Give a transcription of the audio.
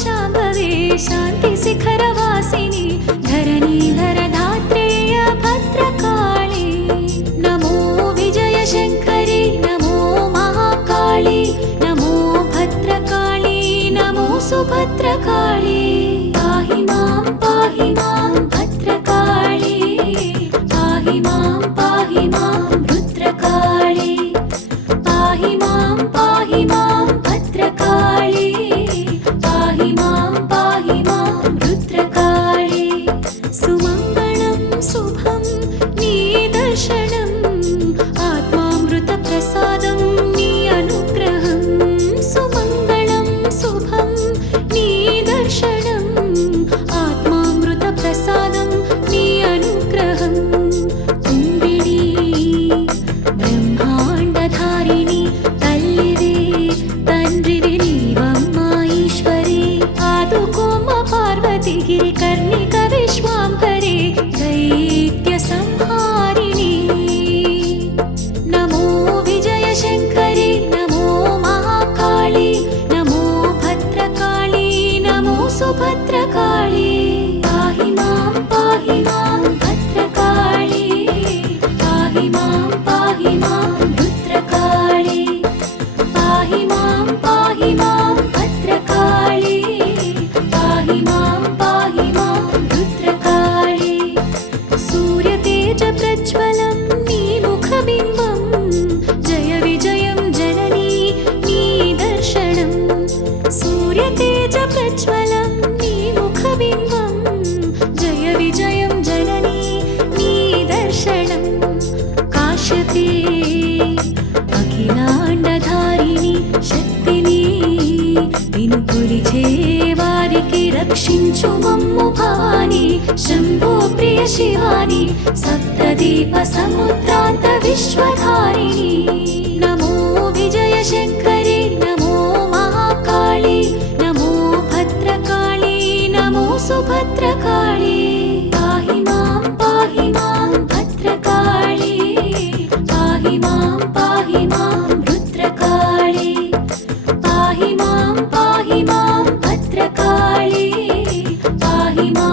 शाम्भवे शान्तिशिखरवासिनि धरणीधरधात्रेय भद्रकाली नमो विजयशङ्करि नमो महाकाली नमो भद्रकाली नमो सुभद्रकाली पाहि मां भद्रकाली पाहि मां रुद्रकाली पाहि मां भद्रकाली पाहि मां रुद्रकाली सुमङ्गलं शुभं निदर्शनम् आत्मामृतप्रसादं नी अनुग्रहं सुमङ्गलं शुभं निदर्शनम् आत्मामृतप्रसादं नी अनुग्रहं कुम्बिनी ब्रह्माण्डधारिणि तल्लिवे तन्त्रिवे नीवम्मा ईश्वरी आदुकोम पार्वतीगिरिकर्णिक विश्वाम्भरे दैत्यसंहारिणि नमो विजयशङ्करि नमो महाकाली नमो भद्रकाली नमो सुभद्रकाली पाहि मां भद्रकाली पाहि मां रुद्रकाली पाहि मां भद्रकाली पाहि मां रुद्रकाली सूर्यतेजप्रज्वलं नीमुखबिम्बं जय विजयं जननी नीदर्शनं सूर्यतेजप्रज्वलं नीमुखबिम्बं जय विजयं जननी नीदर्शनं काश्यपे అఖిలాండధారిణి శక్తిని నిన్ను కొలిచే వారికి రక్షించు మమ్ము భవాని శంభో ప్రియ శివాని సప్తదీప సముద్రాంత విశ్వధారిణి నమో విజయ శంకరి నమో మహాకాళి నమో భద్రకాళి నమో సుభద్రకాళి పాహి మాం భద్రకాళి పాహి మాం रुद्रकाली पाहि मां भद्रकाली पाहि मां